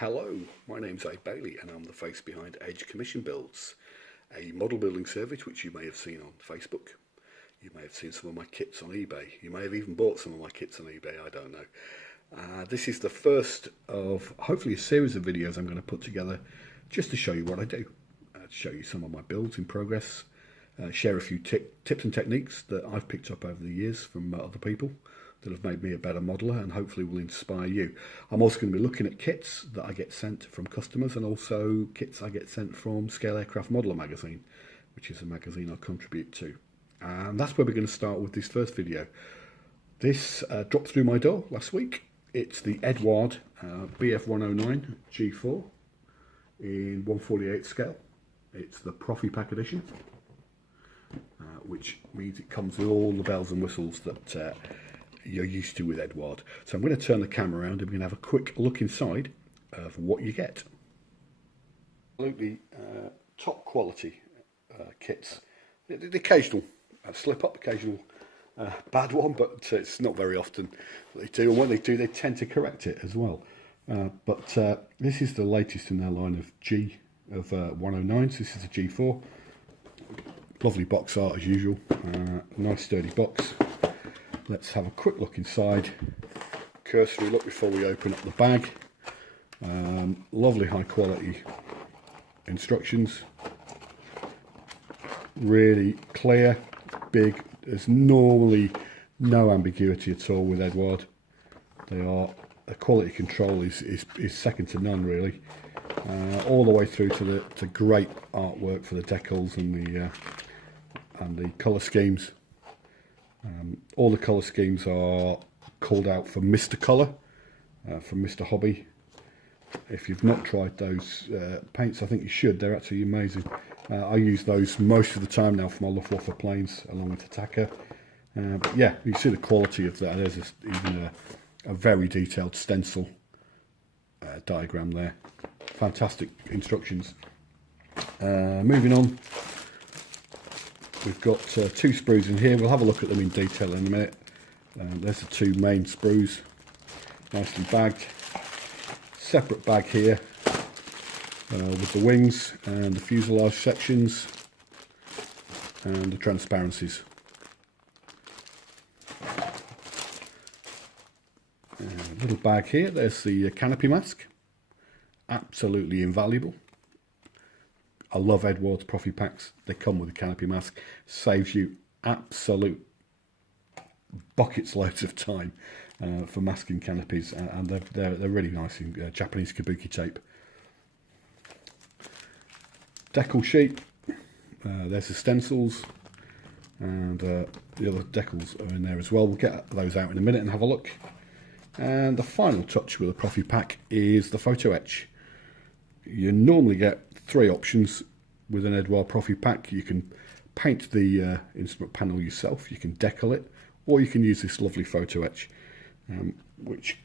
Hello, my name's Ed Bailey and I'm the face behind Edge Commission Builds, a model building service which you may have seen on Facebook. You may have seen some of my kits on eBay. You may have even bought some of my kits on eBay, I don't know. This is the first of hopefully a series of videos I'm going to put together just to show you what I do. To show you some of my builds in progress, share a few tips and techniques that I've picked up over the years from other people that have made me a better modeler and hopefully will inspire you. I'm also going to be looking at kits that I get sent from customers and also kits I get sent from Scale Aircraft Modeler magazine, which is a magazine I contribute to. And that's where we're going to start with this first video. This dropped through my door last week. It's the Eduard Bf109G4 in 1/48 scale. It's the Profipack edition, which means it comes with all the bells and whistles that you're used to with Eduard. So I'm going to turn the camera around and we're going to have a quick look inside of what you get. Absolutely top quality kits. The occasional slip up, occasional bad one, but it's not very often that they do, and when they do they tend to correct it as well. But this is the latest in their line of 109s. This is a G4. Lovely box art as usual. Nice sturdy box. Let's have a quick look inside. Cursory look before we open up the bag. Lovely high quality instructions. Really clear, big. There's normally no ambiguity at all with Eduard. The quality control is second to none really. All the way through to great artwork for the decals and the colour schemes. All the colour schemes are called out for Mr. Colour, from Mr. Hobby. If you've not tried those paints, I think you should. They're actually amazing. I use those most of the time now for my Luftwaffe planes, along with Attacker. But yeah, you see the quality of that. There's even a very detailed stencil diagram there. Fantastic instructions. Moving on. We've got two sprues in here. We'll have a look at them in detail in a minute. There's the two main sprues, nicely bagged. Separate bag here with the wings and the fuselage sections and the transparencies. Little bag here. There's the canopy mask. Absolutely invaluable. I love Eduard's Profipacks. They come with a canopy mask. Saves you absolute buckets loads of time for masking canopies, and they're really nice in Japanese kabuki tape. Decal sheet. There's the stencils, and the other decals are in there as well. We'll get those out in a minute and have a look. And the final touch with a Profipack is the photo etch. You normally get three options with an Eduard Profipack. You can paint the instrument panel yourself, you can decal it, or you can use this lovely photo etch, which,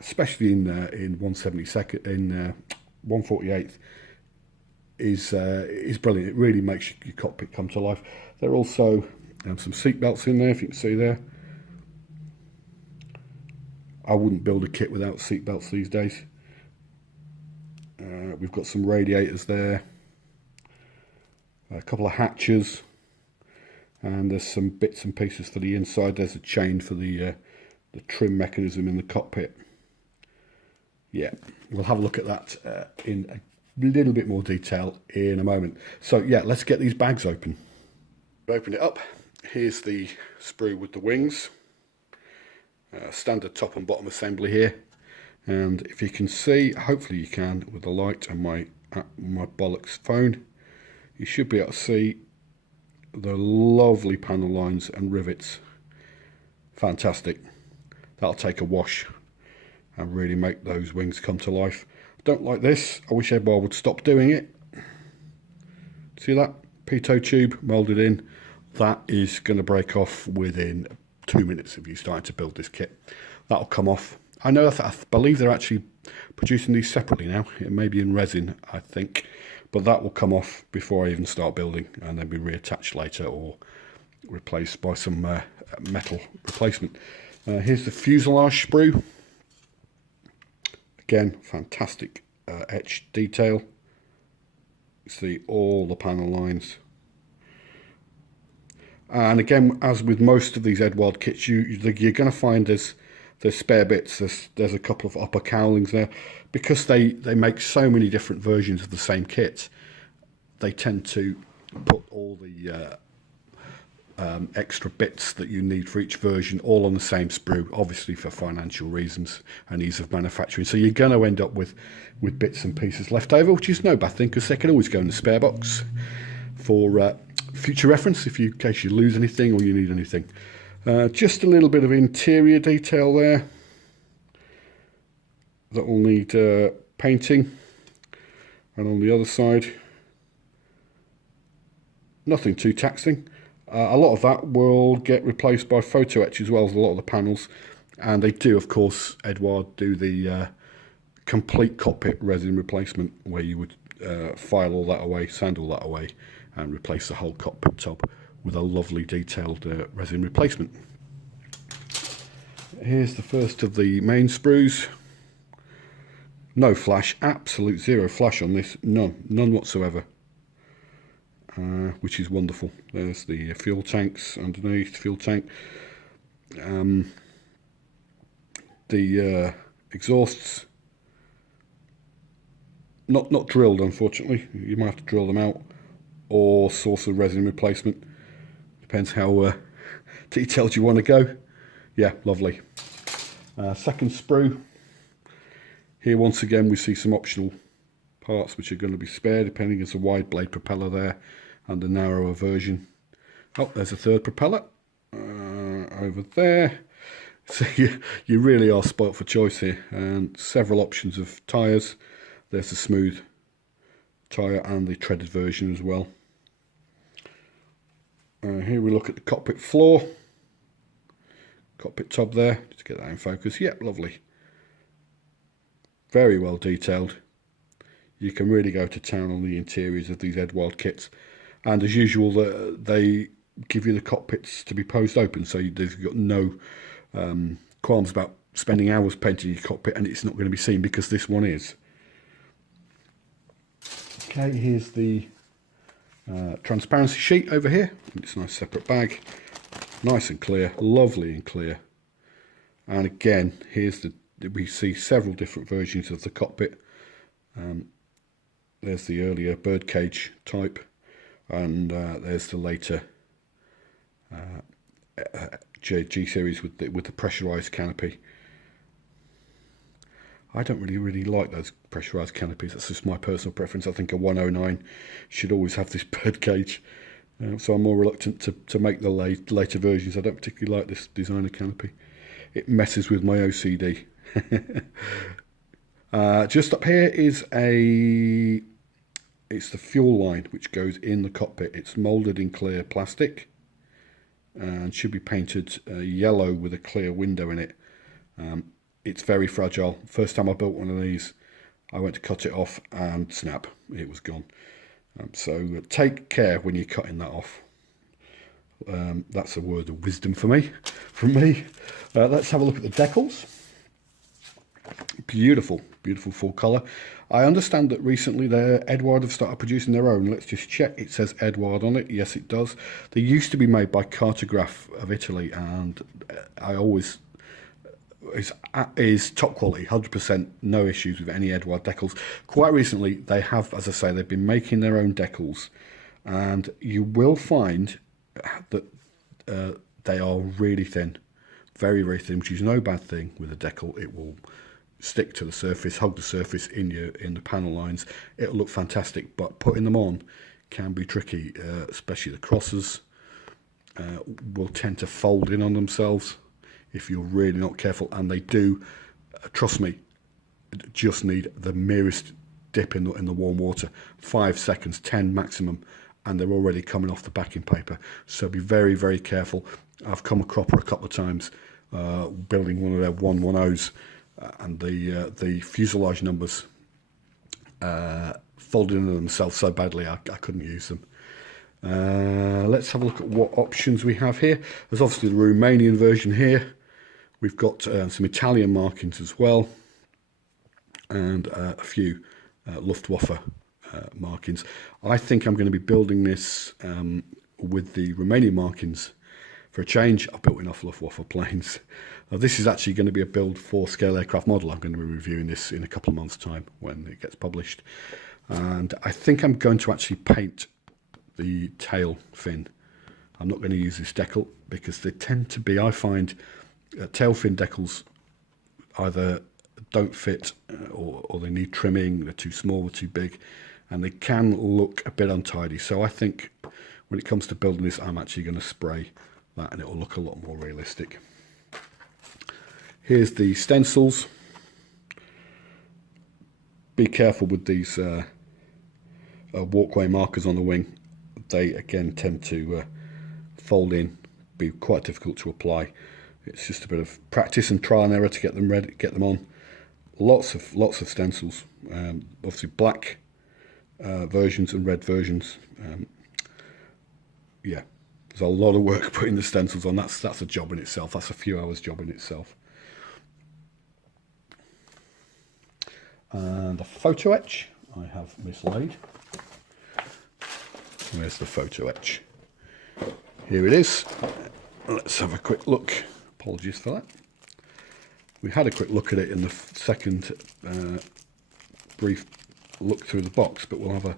especially in 1/72nd, in 1/48th, is brilliant. It really makes your cockpit come to life. There are also some seat belts in there, if you can see there. I wouldn't build a kit without seat belts these days. We've got some radiators there, a couple of hatches, and there's some bits and pieces for the inside. There's a chain for the trim mechanism in the cockpit. Yeah, we'll have a look at that in a little bit more detail in a moment. So yeah, let's get these bags open. Open it up. Here's the sprue with the wings. Standard top and bottom assembly here. And if you can see, hopefully you can with the light and my bollocks phone, you should be able to see the lovely panel lines and rivets. Fantastic. That'll take a wash and really make those wings come to life. Don't like this. I wish Eduard would stop doing it. See that? Pitot tube moulded in. That is going to break off within 2 minutes of you starting to build this kit. That'll come off. I know, I believe they're actually producing these separately now. It may be in resin, I think, but that will come off before I even start building and then be reattached later or replaced by some metal replacement. Here's the fuselage sprue. Again, fantastic etch detail. You see all the panel lines. And again, as with most of these Eduard kits, you're going to find there's spare bits. There's a couple of upper cowlings there. Because they make so many different versions of the same kit, they tend to put all the extra bits that you need for each version all on the same sprue, obviously for financial reasons and ease of manufacturing. So you're going to end up with bits and pieces left over, which is no bad thing, because they can always go in the spare box for future reference in case you lose anything or you need anything. Just a little bit of interior detail there that will need painting, and on the other side nothing too taxing. A lot of that will get replaced by photo etch as well as a lot of the panels, and they do, of course, Eduard do the complete cockpit resin replacement, where you would file all that away, sand all that away, and replace the whole cockpit top with a lovely detailed resin replacement. Here's the first of the main sprues. No flash, absolute zero flash on this, none whatsoever, which is wonderful. There's the fuel tanks underneath, fuel tank, the exhausts, not drilled unfortunately, you might have to drill them out, or source of resin replacement, depends how detailed you want to go. Yeah, lovely. Second sprue. Here once again we see some optional parts which are going to be spare, depending. There's a wide blade propeller there and a narrower version. Oh, there's a third propeller over there. So you really are spoilt for choice here, and several options of tyres. There's the smooth tyre and the treaded version as well. Here we look at the cockpit floor, cockpit tub there, just get that in focus. Yep, lovely. Very well detailed. You can really go to town on the interiors of these Eduard kits, and as usual they give you the cockpits to be post open, so you've got no qualms about spending hours painting your cockpit and it's not going to be seen, because this one is. Okay, here's the transparency sheet over here. It's a nice separate bag, nice and clear, lovely and clear. And again, we see several different versions of the cockpit. There's the earlier birdcage type, and there's the later G series with the pressurized canopy. I don't really like those pressurized canopies. That's just my personal preference. I think a 109 should always have this birdcage, so I'm more reluctant to make the later versions. I don't particularly like this designer canopy. It messes with my OCD. Just up here is it's the fuel line which goes in the cockpit. It's moulded in clear plastic and should be painted yellow with a clear window in it. It's very fragile. First time I built one of these, I went to cut it off and snap, it was gone. So take care when you're cutting that off. That's a word of wisdom from me. Let's have a look at the decals. Beautiful full colour. I understand that recently Eduard have started producing their own. Let's just check. It says Eduard on it. Yes, it does. They used to be made by Cartograph of Italy, and is top quality, 100%, no issues with any Eduard decals. Quite recently, they have, as I say, they've been making their own decals, and you will find that they are really thin, very thin, which is no bad thing with a decal. It will stick to the surface, hug the surface in the panel lines. It'll look fantastic, but putting them on can be tricky, especially the crosses will tend to fold in on themselves if you're really not careful, and they do, trust me, just need the merest dip in the warm water, 5 seconds, 10 maximum, and they're already coming off the backing paper. So be very careful. I've come a cropper a couple of times building one of their 110s, and the fuselage numbers folded into themselves so badly I couldn't use them. Let's have a look at what options we have here. There's obviously the Romanian version here. We've got some Italian markings as well. and a few Luftwaffe markings. I think I'm going to be building this with the Romanian markings. For a change, I've built enough Luftwaffe planes. This is actually going to be a build for scale aircraft model. I'm going to be reviewing this in a couple of months' time when it gets published. And I think I'm going to actually paint the tail fin. I'm not going to use this decal because they tend to be, I find, tail fin decals either don't fit or they need trimming, they're too small or too big, and they can look a bit untidy. So I think when it comes to building this, I'm actually going to spray that and it will look a lot more realistic. Here's the stencils. Be careful with these walkway markers on the wing. They again tend to fold in, be quite difficult to apply. It's just a bit of practice and trial and error to get them ready, get them on. Lots of stencils. Obviously black versions and red versions. Yeah, there's a lot of work putting the stencils on. That's a job in itself. That's a few hours job in itself. And the photo etch I have mislaid. Where's the photo etch? Here it is. Let's have a quick look. Apologies for that. We had a quick look at it in the second brief look through the box, but we'll have a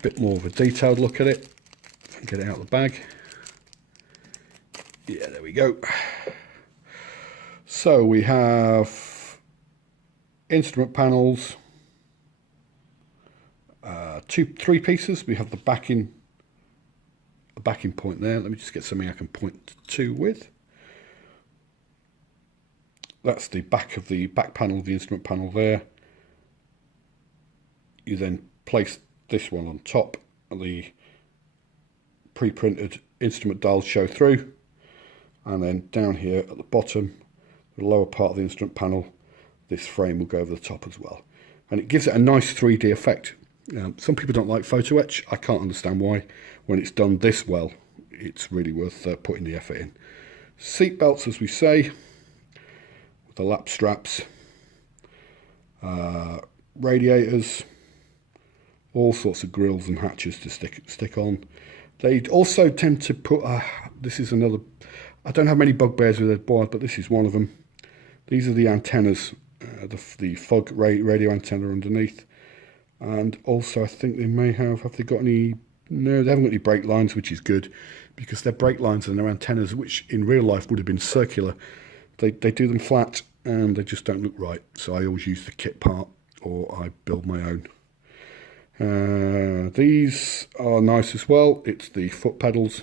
bit more of a detailed look at it. Get it out of the bag. Yeah, there we go. So we have instrument panels, three pieces. We have the backing point there. Let me just get something I can point to with. That's the back panel of the instrument panel there. You then place this one on top. The pre-printed instrument dials show through, and then down here at the bottom, the lower part of the instrument panel, this frame will go over the top as well, and it gives it a nice 3D effect. Some people don't like photo etch. I can't understand why. When it's done this well, it's really worth putting the effort in. Seat belts, as we say, with the lap straps, radiators, all sorts of grills and hatches to stick on. They also tend to put, this is another, I don't have many bugbears with Eduard, but this is one of them. These are the antennas, the fog radio antenna underneath. And also I think they may have they got any, no, they haven't got any brake lines, which is good, because their brake lines and their antennas, which in real life would have been circular, they do them flat and they just don't look right. So I always use the kit part or I build my own. These are nice as well. It's the foot pedals.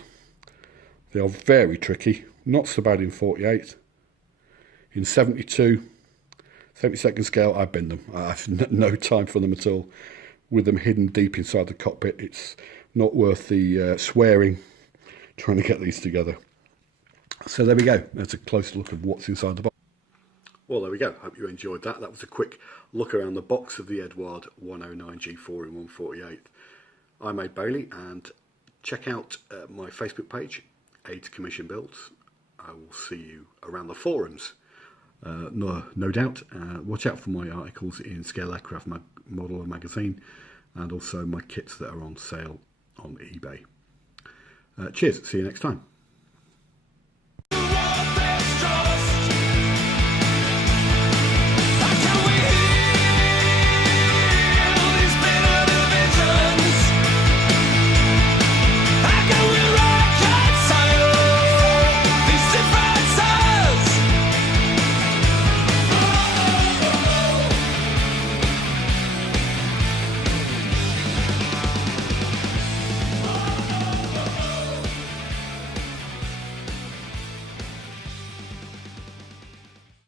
They are very tricky, not so bad in 48. In 72, 72nd scale, I bend them. I have no time for them at all. With them hidden deep inside the cockpit, it's not worth the swearing trying to get these together. So there we go. That's a close look at what's inside the box. Well, there we go. Hope you enjoyed that. That was a quick look around the box of the Eduard 109G4 in 148. I'm Ed Bailey, and check out my Facebook page, Aid to Commission Builds. I will see you around the forums. No doubt. Watch out for my articles in Scale Aircraft Model magazine, and also my kits that are on sale on eBay. Cheers. See you next time.